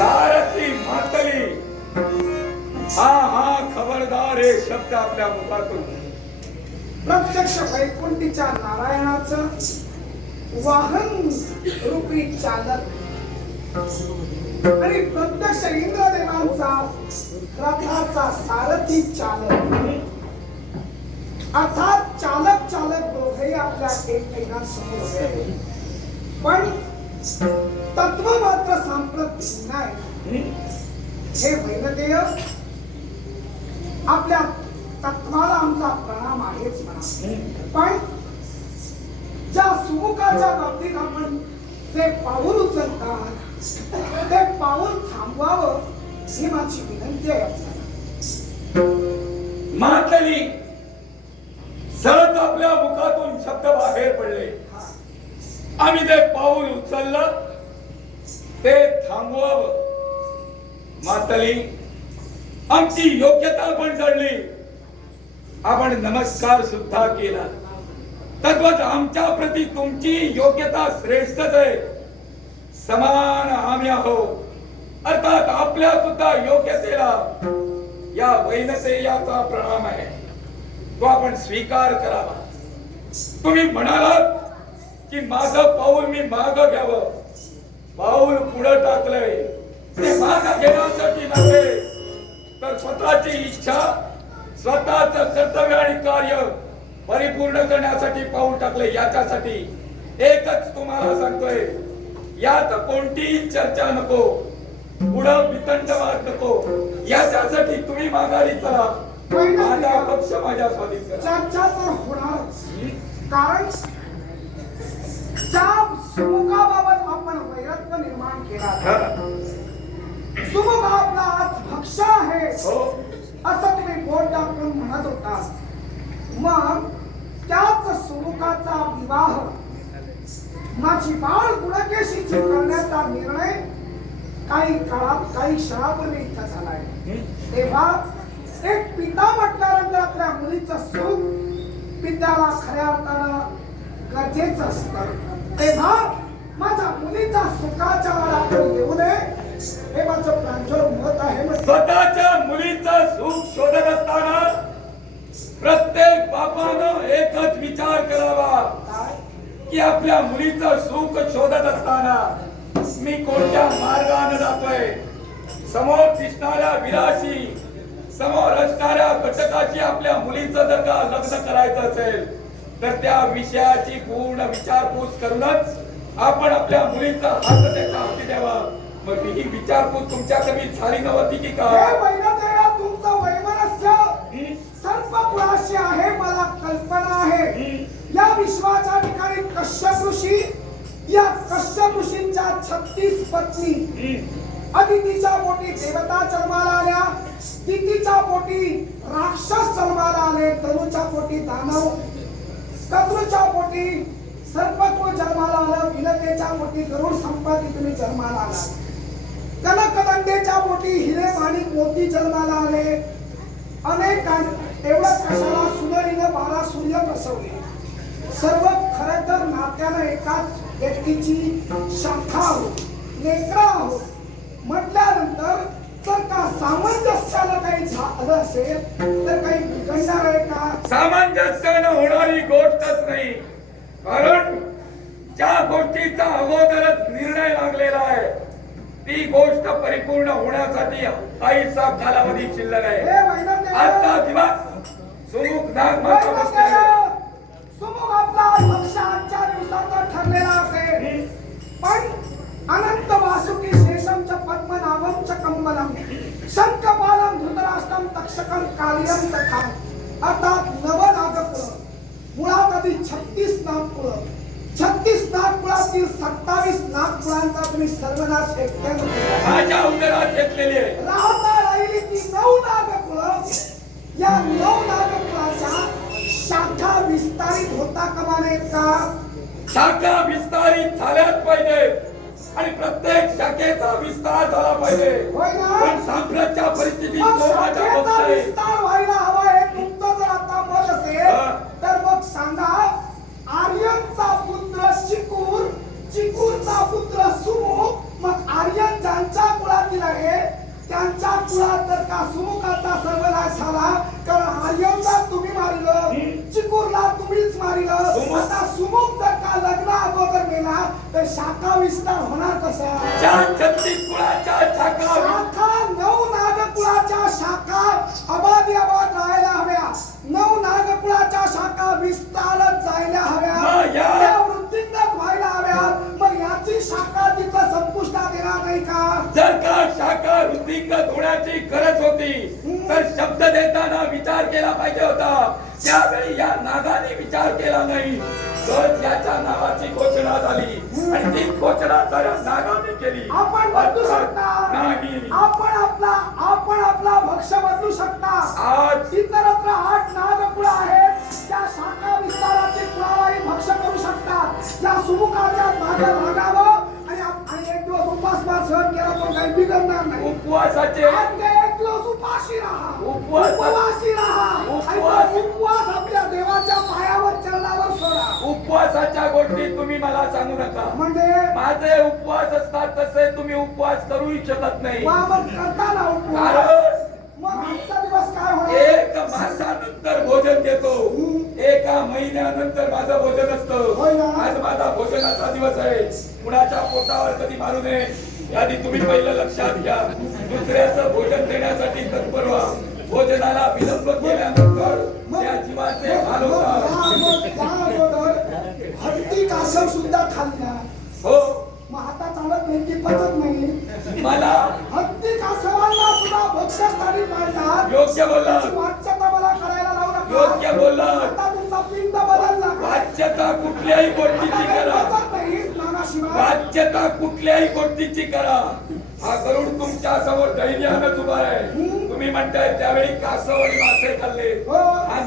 सारथी मातली. हा हा खबरदार हे शब्द आपल्या मुखातून. प्रत्यक्ष वैकुंठीच्या नारायणाच वाहन रूपी चालक. आणि प्रत्यक्ष इंद्रदेवांचा रथाचा सारथी चालक. अर्थात चालक चालक दोघेही आपल्या एकमेकांसमोर पण तत्व मात्र सांप्रत भिन्न आहे हे वैनतेय. आपल्या तत्वाला आमचा प्रणाम आहेच म्हणा. पण ज्या सुमुखाच्या बाबतीत आपण जे पाऊल उचलतात ते पाऊल थांबवावं ही माझी विनंती आहे आपल्याला. मातली सहज आपल्या मुखातून शब्द बाहेर पडले. आम्ही ते पाऊल उचललं ते थांबवावं. मातली आमची योग्यता पण चढली आपण नमस्कार सुद्धा केला. तद्वत आमच्या प्रती तुमची योग्यता श्रेष्ठच आहे. समान आम्ही आहोत. अर्थात आपल्या सुद्धा योग्यतेला या वैनसेयाचा प्रणाम आहे. तो आपण स्वीकार करावा. तुम्ही म्हणालात की माझं पाऊल मी माग घ्यावं. पाऊल पुढं टाकलंय. ते माग घेण्यासाठी नव्हे तर स्वतःची इच्छा स्वतःच कर्तव्य आणि कार्य परिपूर्ण करण्यासाठी पाऊल टाकले याच्यासाठी एकच तुम्हाला सांगतोय यात कोणतीही चर्चा नको पुढं वितंडवाद नको. याच्यासाठी तुम्ही माघारी चला. माझा पक्ष माझ्या स्वाधीन चर्चा तर होणारच. कारण सुमुखाबाबत आपण वैरत्व निर्माण केला. सुमुख आपला आज भक्ष आहे हो असं तुम्ही बोट दाखवून म्हणत होता मग त्याच सुमुखाचा विवाह माझी बाळ गुणकेशीची करण्याचा निर्णय काही काळात काही क्षणापूर्वी इथं झालाय. तेव्हा एक पिता म्हटल्यानंतर आपल्या मुलीचं सुख पित्याला खऱ्या अर्थानं गरजेचं असतं तेव्हा माझ्या मुलीच्या सुखाच्या आपण येऊ नये. हे माझं प्रांजळ मत आहे स्वतःच्या मुलीचं सुख शोधत असताना प्रत्येक बापानं एकच विचार करावा. की आपल्या मुलीचं सुख शोधत असताना मी कोणत्या मार्गाने जातोय? समोर दिसणाऱ्या विलासी समोर असणाऱ्या घटकाची आपल्या मुलीचं जर का लग्न करायचं असेल तर त्या विषयाची पूर्ण विचारपूस करूनच आपण आपल्या मुलीचा हात त्याच्या हाती द्यावा मग ही विचारपूस तुमच्या कमी झाली नव्हती की का तुमचं वैमनस्य? सर्व आहे मला कल्पना आहे? या विश्वाच्या ठिकाणी कश्यप ऋषी या कश्यप ऋषींच्या छत्तीस पत्नी? अदितीच्या पोटी देवता जन्माला आल्या दितीच्या पोटी राक्षस जन्माला आले तनुच्या पोटी दानव शत्रूच्या पोटी सर्पत्व जन्माला आलं विनतेच्या पोटी गरुड संपाती तुम्ही जन्माला आला कनकदंडेच्या पोटी हिरे आणि मोती जन्माला आले. अनेक एवढं कशाला सुनरीनं बारा सूर्य बसवले सर्व खर तर नात्यानं एकाच व्यक्तीची शाखा आहोत लेकरं आहोत. म्हटल्यानंतर जर का सामंजस्याला काही झालं असेल तर काही बिघडणार आहे का? सामंजस्यानं होणारी गोष्टच नाही. कारण ज्या गोष्टीचा अगोदरच निर्णय लागलेला आहे ती गोष्ट परिपूर्ण होण्यासाठी काहीसा कालावधी शिल्लक आहे. हे आजचा दिवस सुमुख नाग माता सत्तावीस नागकुळांचा तुम्ही सर्वनाश माझ्या उदरात घेतलेली राहता राहिली ती नऊ नागकुळ या नऊ नागकुळाच्या शाखा विस्तारित होता कामा नयेत का? शाखा विस्तारित झाल्याच पाहिजे. आणि प्रत्येक शाखेचा विस्तार झाला पाहिजे. पण साम्राज्याच्या परिस्थितीत. विस्तार व्हायला हवा हे तुमचं जर आता मत असेल हा. तर मग सांगा आर्यनचा पुत्र चिकूर चिकूरचा पुत्र सुमुख मग आर्यन ज्यांच्या कुळातील यांच्या कुळात जर का सुमुखाचा सर्वनाश झाला? कारण आर्यनला तुम्ही मारिलं चिकूरला तुम्हीच मारिलं? आता सुमुख जर का लग्न अगोदर गेला तर शाखा विस्तार होणार कसा? शाखा नऊ नागकुळाच्या शाखा अबादी आबाद राहायला हव्या. नऊ नागकुळाच्या शाखा विस्तारत जायला हव्या. शाखा वृद्धिंगत होण्याची गरज होती. तर शब्द देताना विचार केला पाहिजे होता. त्यावेळी या नागाने विचार केला नाही. तर याच्या नावाची घोषणा झाली. आणि ती घोषणा जरा नागाने केली आपण बदलू शकता. नाही. आपण आपला आपण आपला भक्ष बदलू शकता. आज इतरत्र आठ नागकुळ आहेत. त्या शाखा विस्ताराची कुळालाही भक्ष करू शकतात. त्या सुमुखाच्या मागे आणि दिवस उपासमार सहन केला तर काही बिघडणार नाही. उपवासाचे ते एक दिवस उपाशी राहा. उपवास- उपवासी राहा. आणि उपवास- तो उपवास आपल्या देवाच्या पायावर चरणावर सोडा. उपवासाच्या गोष्टी तुम्ही मला सांगू नका. म्हणजे? माझे उपवास असतात तसे तुम्ही उपवास करूही शकत नाही. वामन करताना उपवास. कारण मग आजचा दिवस काय होणार? एक मासानंतर भोजन घेतो. महिन्यानंतर माझं भोजन? असतं. आज माझा भोजनाचा दिवस आहे. कुणाच्या पोटावर कधी मारू नये. यादी तुम्ही पहिलं लक्षात घ्या. दुसऱ्याचं भोजन देण्यासाठी तत्पर व्हा. भोजनाला विलंब केल्यानंतर त्या जीवाचे हाल होतात. हत्ती कासव सुद्धा खाल्ल्या हो. मग आता चालत नाही की पचत नाही. मला हत्ती कासवांना सुद्धा भक्षस्थानी पाडणार योग्य बोलला वाच्यता कुठल्याही गोष्टीची करा. वाच्यता कुठल्याही गोष्टीची करा. हा गरुड तुमच्यासमोर धैर्यानंच उभा आहे. तुम्ही म्हणताय त्यावेळी कासव आणि मासे खाल्ले हो.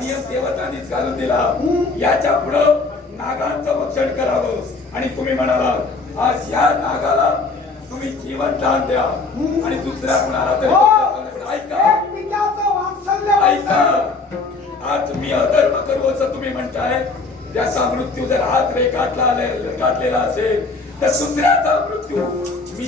नियम देवतांनीच घालून दिला. याच्या पुढं नागांचं भक्षण करावं. आणि तुम्ही म्हणाला आज या नागाला तुम्ही जीवन दान द्या. आणि दुसऱ्या कुणाला तरी. ऐका. ऐका. आज मी अधर्म करू असं तुम्ही म्हणताय. त्याचा मृत्यू जर हात रेखाटला रेखाटलेला असेल तर दुसऱ्याचा मृत्यू. मी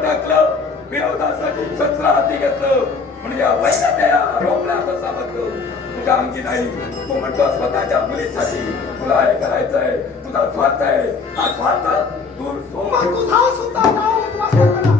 टाकलं विरोधासाठी शस्त्र हाती घेतलं म्हणजे रोखला तुझ्या नाही तू म्हणतो स्वतःच्या मुलीसाठी तुला हे करायचंय. तुला स्वार्थ आहे हा स्वार्थ दूर सोड. मग सुद्धा